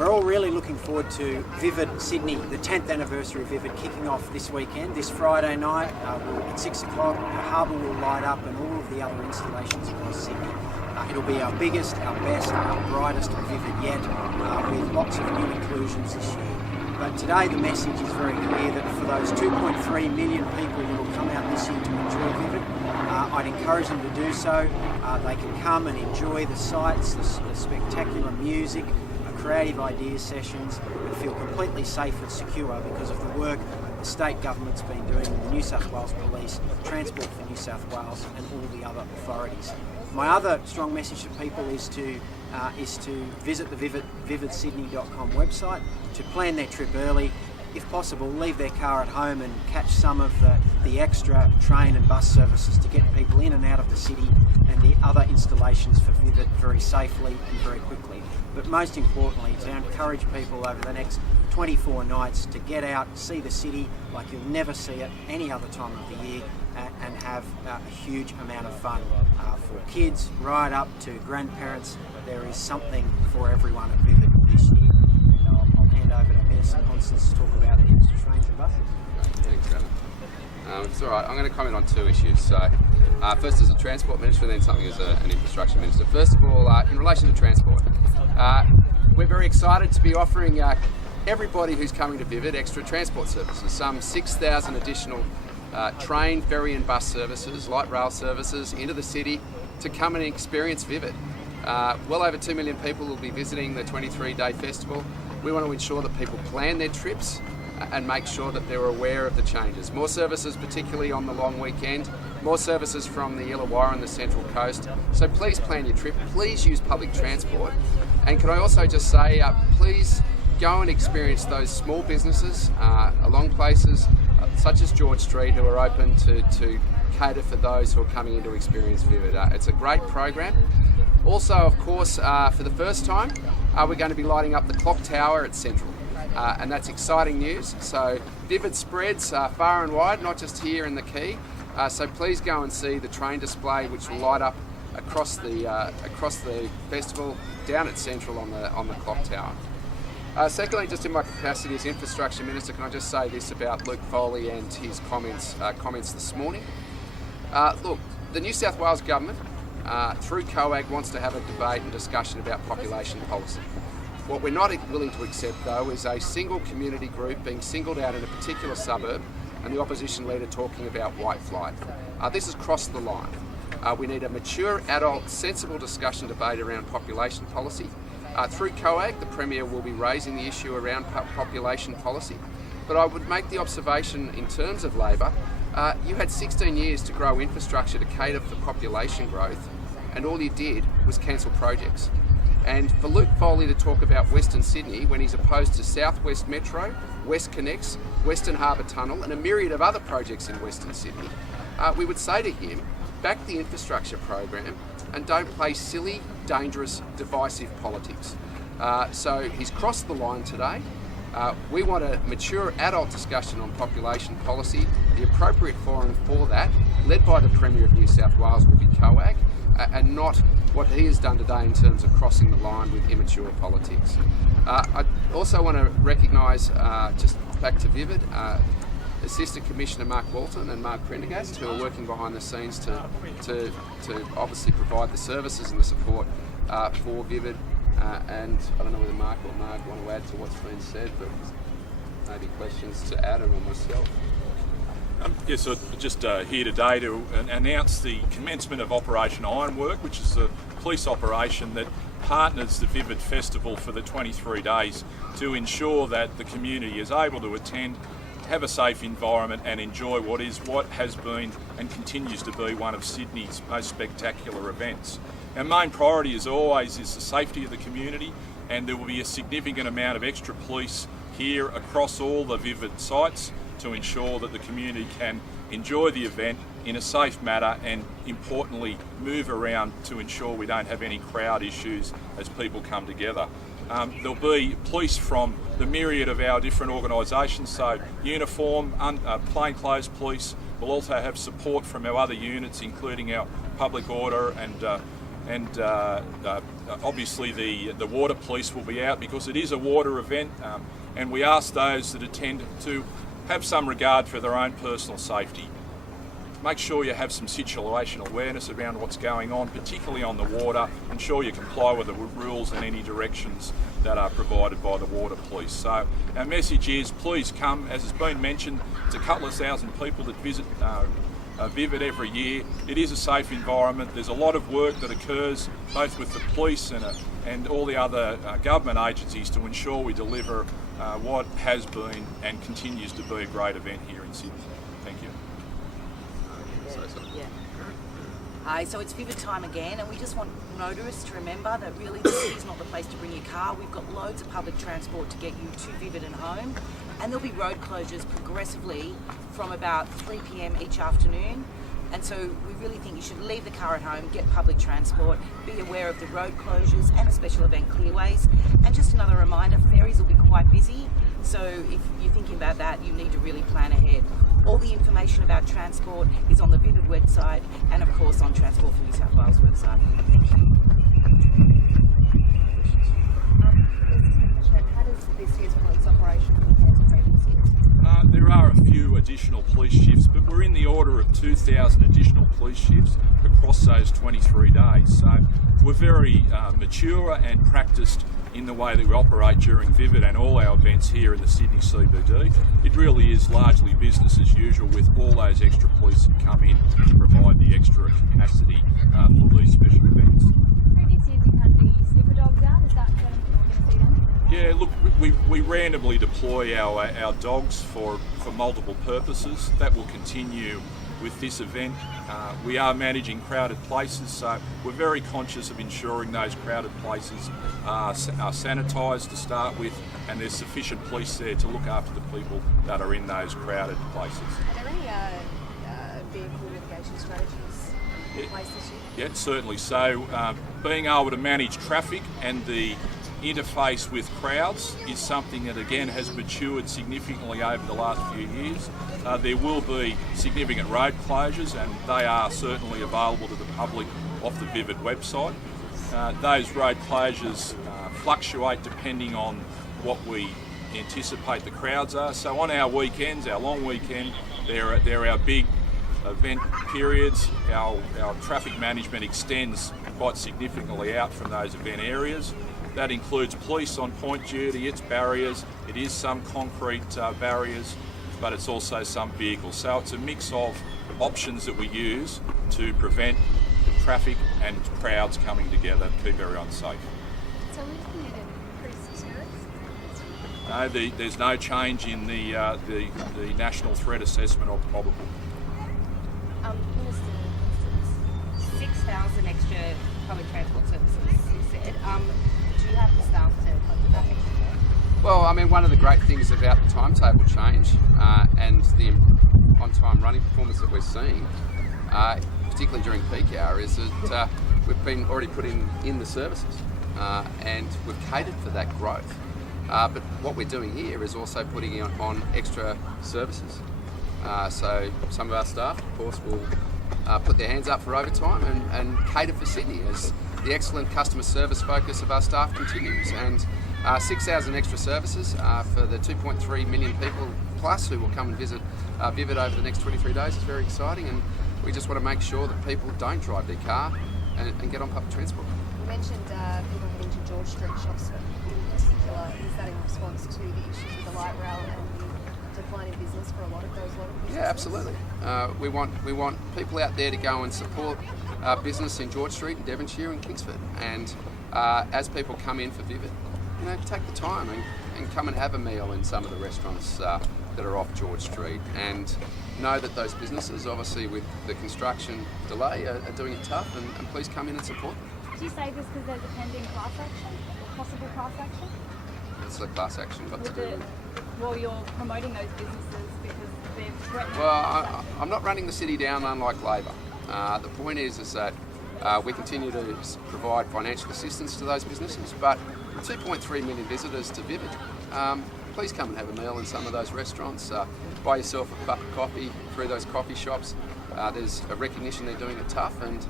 We're all really looking forward to Vivid Sydney, the 10th anniversary of Vivid, kicking off this weekend, this Friday night at 6 o'clock. The harbour will light up and all of the other installations across Sydney. It'll be our biggest, our best, our brightest Vivid yet, with lots of new inclusions this year. But today the message is very clear that for those 2.3 million people who will come out this year to enjoy Vivid, I'd encourage them to do so. They can come and enjoy the sights, the spectacular music, creative ideas sessions, and feel completely safe and secure because of the work the state government's been doing with the New South Wales Police, Transport for New South Wales and all the other authorities. My other strong message to people is to visit the vividsydney.com website, to plan their trip early. If possible, leave their car at home and catch some of the extra train and bus services to get people in and out of the city and the other installations for Vivid very safely and very quickly. But most importantly, to encourage people over the next 24 nights to get out, see the city like you'll never see it any other time of the year, and have a huge amount of fun. For kids right up to grandparents, there is something for everyone at Vivid this year. And I'll hand over to Minister Constance to talk about the extra trains and buses. Thanks, Adam. It's all right. I'm going to comment on two issues. So, first as a Transport Minister, and then something as an Infrastructure Minister. First of all, in relation to transport, we're very excited to be offering everybody who's coming to Vivid extra transport services. Some 6,000 additional train, ferry and bus services, light rail services into the city to come and experience Vivid. Well over 2 million people will be visiting the 23-day festival. We want to ensure that people plan their trips and make sure that they're aware of the changes. More services, particularly on the long weekend, more services from the Illawarra and the Central Coast. So please plan your trip, please use public transport. And can I also just say, please go and experience those small businesses along places such as George Street who are open to cater for those who are coming in to experience Vivid. It's a great program. Also, of course, for the first time, we're going to be lighting up the clock tower at Central. And that's exciting news. So Vivid spreads far and wide, not just here in the Quay. So please go and see the train display, which will light up across the festival down at Central on the clock tower. Secondly, just in my capacity as Infrastructure Minister, can I just say this about Luke Foley and his comments this morning? Look, the New South Wales Government, through COAG, wants to have a debate and discussion about population policy. What we're not willing to accept, though, is a single community group being singled out in a particular suburb and the opposition leader talking about white flight. This has crossed the line. We need a mature, adult, sensible discussion debate around population policy. Through COAG, the Premier will be raising the issue around population policy. But I would make the observation in terms of Labor, you had 16 years to grow infrastructure to cater for population growth, and all you did was cancel projects. And for Luke Foley to talk about Western Sydney when he's opposed to South West Metro, WestConnex, Western Harbour Tunnel and a myriad of other projects in Western Sydney, we would say to him, back the infrastructure program and don't play silly, dangerous, divisive politics. So he's crossed the line today. We want a mature adult discussion on population policy. The appropriate forum for that, led by the Premier of New South Wales, will be COAG, and not what he has done today in terms of crossing the line with immature politics. I also want to recognise, just back to Vivid, Assistant Commissioner Mark Walton and Mark Prendergast, who are working behind the scenes to obviously provide the services and the support for Vivid. And I don't know whether Mark or Mark want to add to what's been said, but maybe questions to Adam or myself. Yes, so just here today to announce the commencement of Operation Ironwork, which is a police operation that partners the Vivid Festival for the 23 days to ensure that the community is able to attend, have a safe environment and enjoy what has been and continues to be one of Sydney's most spectacular events. Our main priority, as always, is the safety of the community, and there will be a significant amount of extra police here across all the Vivid sites to ensure that the community can enjoy the event in a safe manner and, importantly, move around to ensure we don't have any crowd issues as people come together. There'll be police from the myriad of our different organisations, so uniform, plainclothes police. We'll also have support from our other units, including our public order and obviously the water police will be out because it is a water event, and we ask those that attend to have some regard for their own personal safety. Make sure you have some situational awareness around what's going on, particularly on the water. Ensure you comply with the rules and any directions that are provided by the water police. So our message is, please come. As has been mentioned, it's a couple of thousand people that visit Vivid every year. It is a safe environment. There's a lot of work that occurs both with the police and all the other government agencies to ensure we deliver what has been and continues to be a great event here in Sydney. Thank you. Yeah. Hi, so it's Vivid time again, and we just want motorists to remember that really the city's not the place to bring your car. We've got loads of public transport to get you to Vivid and home, and there'll be road closures progressively from about 3 p.m. each afternoon. And so we really think you should leave the car at home, get public transport, be aware of the road closures and the special event clearways. And just another reminder, ferries will be quite busy, so if you're thinking about that, you need to really plan ahead. All the information about transport is on the Vivid website and of course on Transport for New South Wales website. Thank you. How does this year's police operation compare to previous years? There are a few additional police shifts, but we're in the order of 2,000 additional police shifts across those 23 days. So we're very mature and practiced in the way that we operate during Vivid and all our events here in the Sydney CBD. It really is largely business as usual with all those extra police that come in to provide the extra capacity for these special events. Previous years you've had the sniffer dogs out. Is that when we're going to see them? Yeah, look, we randomly deploy our dogs for multiple purposes. That will continue with this event. We are managing crowded places, so we're very conscious of ensuring those crowded places are sanitised to start with, and there's sufficient police there to look after the people that are in those crowded places. Are there any vehicle mitigation strategies in place this year? Yeah, certainly. So being able to manage traffic and the interface with crowds is something that again has matured significantly over the last few years. There will be significant road closures, and they are certainly available to the public off the Vivid website. Those road closures fluctuate depending on what we anticipate the crowds are. So on our weekends, our long weekend, they're our big event periods. Our traffic management extends quite significantly out from those event areas. That includes police on point duty, it's barriers, it is some concrete barriers, but it's also some vehicles. So it's a mix of options that we use to prevent traffic and crowds coming together and keep everyone safe. So we're looking at an increased terrorist? No, there's no change in the national threat assessment of probable. Minister, 6,000 extra public transport services, you said. Do you have the staff to cope with that extra care? Well, I mean, one of the great things about the timetable change and the on-time running performance that we're seeing, particularly during peak hour, is that we've been already putting in the services and we've catered for that growth. But what we're doing here is also putting on extra services. So some of our staff, of course, will put their hands up for overtime and cater for Sydney as the excellent customer service focus of our staff continues. And 6,000 extra services for the 2.3 million people plus who will come and visit Vivid over the next 23 days is very exciting, and we just want to make sure that people don't drive their car and get on public transport. you mentioned people heading to George Street shops in particular. Is that in response to the issues with the light rail and the decline in business for a lot of those businesses? Yeah, absolutely. We want people out there to go and support business in George Street, in Devonshire and Kingsford. And as people come in for Vivid, take the time and come and have a meal in some of the restaurants that are off George Street, and know that those businesses, obviously with the construction delay, are doing it tough, and please come in and support them. Do you say this because there's a pending class action, or possible class action? It's a class action got to do with. Well, you're promoting those businesses because they're threatening. Well, I'm not running the city down unlike Labor. The point is that we continue to provide financial assistance to those businesses, but 2.3 million visitors to Vivid. Please come and have a meal in some of those restaurants. Buy yourself a cup of coffee through those coffee shops. There's a recognition they're doing it tough, and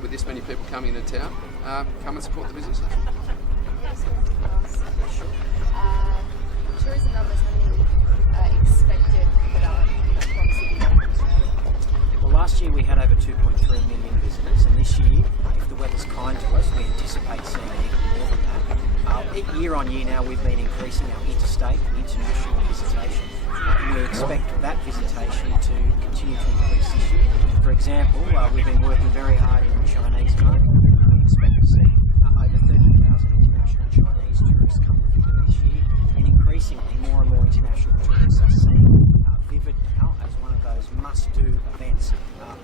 with this many people coming into town, come and support the business. Yes, sure. Tourism numbers, how many expected from Sydney and Australia? Well, last year we had over 2.3 million visitors, and this year, if the weather's kind to us, we anticipate seeing even more than that. Year on year now, we've been increasing our interstate and international visitation, and we expect that visitation to continue to increase this year. For example, we've been working very hard in the Chinese market. We expect to see over 30,000 international Chinese tourists come to Vivid this year, and increasingly more and more international tourists are seeing Vivid now as one of those must-do events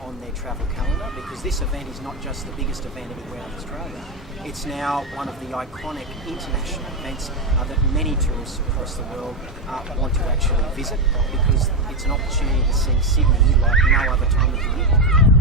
on their travel calendar, because this event is not just the biggest event anywhere in Australia. It's now one of the iconic international events that many tourists across the world want to actually visit, because it's an opportunity to see Sydney like no other time of the year.